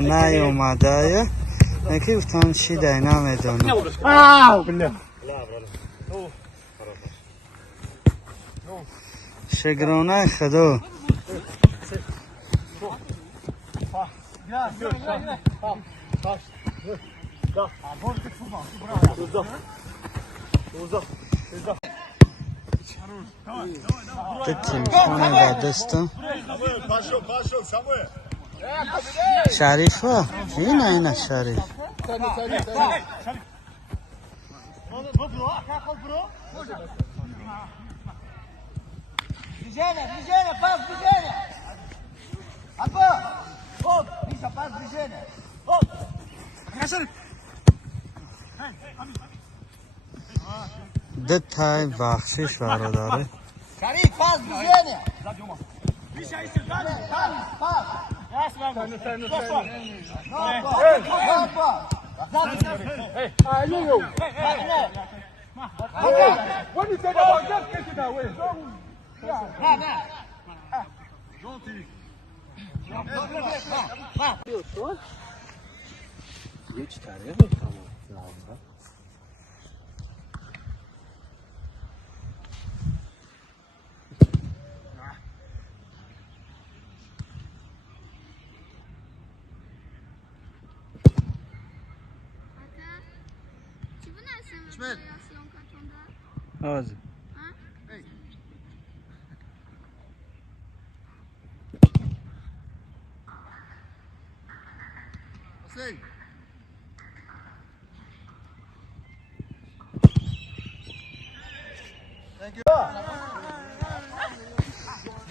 نه اومده یکی گفتم چی ده نمیدونم شگرانه خدا تیمخانه و دستم شریف ها اینه شریف Движение, пас, движение! Отбор! Оп! Миша, пас, движение! Оп! دتای بخشش براداره Шарик, пас, движение! Миша, ищи, пас! When you take the ball, just take it away. آزی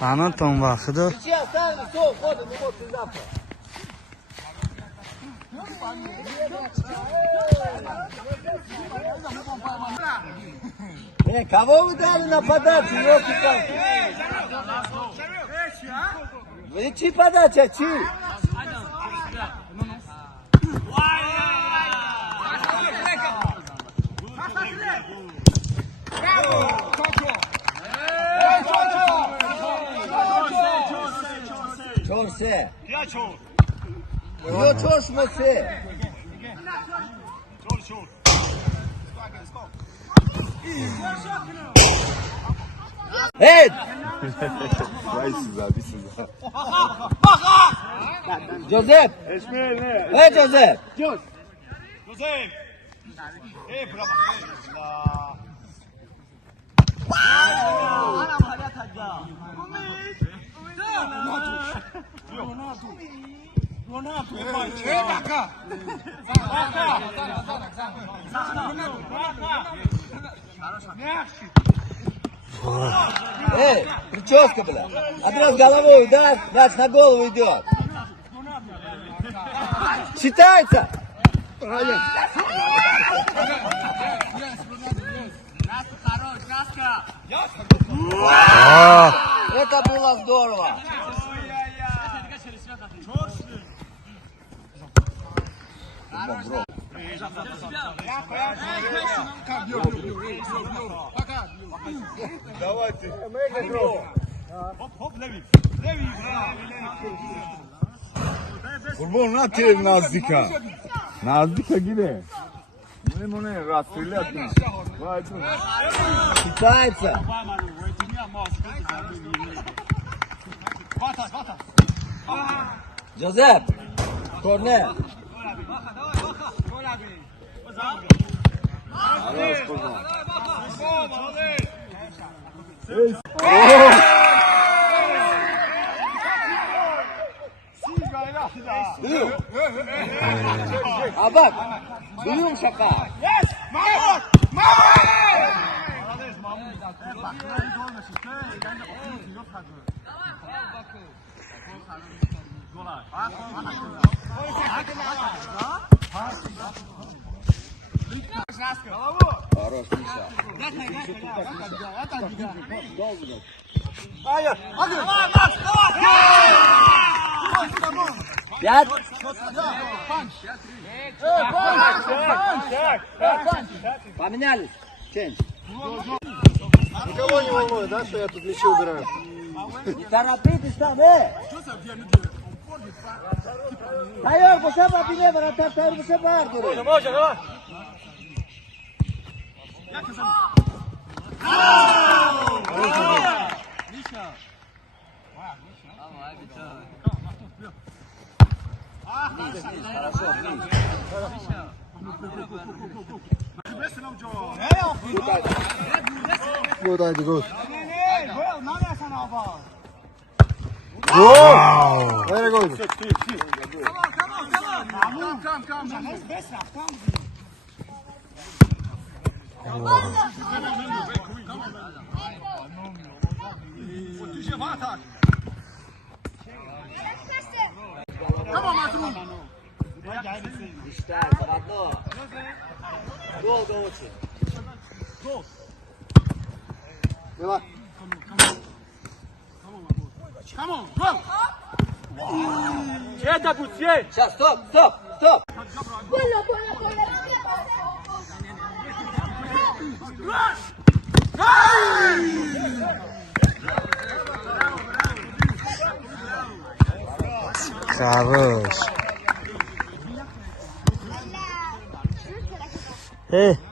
Ana tom vaxtı. Кого вы дали нападать, елки-палки? Вы чьи подача, чьи? Çorse. Yo çorşması. Hey! Vai Cesar, vai Cesar. Joseph! Hey Joseph! Joseph! Ei, bravo! Эй, прическа, бля. Обрез головой удар, мяч на голову идет. Считается. Это было здорово. Давайте. Хоп, леви. Kurban atayım Nazlık'a. Nazlık'a gide. Bu ne rahatsızlık mı? Vay dur. Считается. Joseph. Корнер. Хорош kurban. А bak. Duyuyor musun şaka? Yes! Mahmut! Хорош, Миша. Пять. Поменялись. Никого не волнует, да, что я тут мячи убираю? Nie tarapiti tam, Hayır, bu sefer bile var, atar bu sefer duruyor. Može, da. Good, hadi good. Wow! Very good. İşte, zaradno. Gol, doći. Deva. Sjeta put, sjej. Sad, stop, stop, stop. Quello, quello. Kravuş. Hey.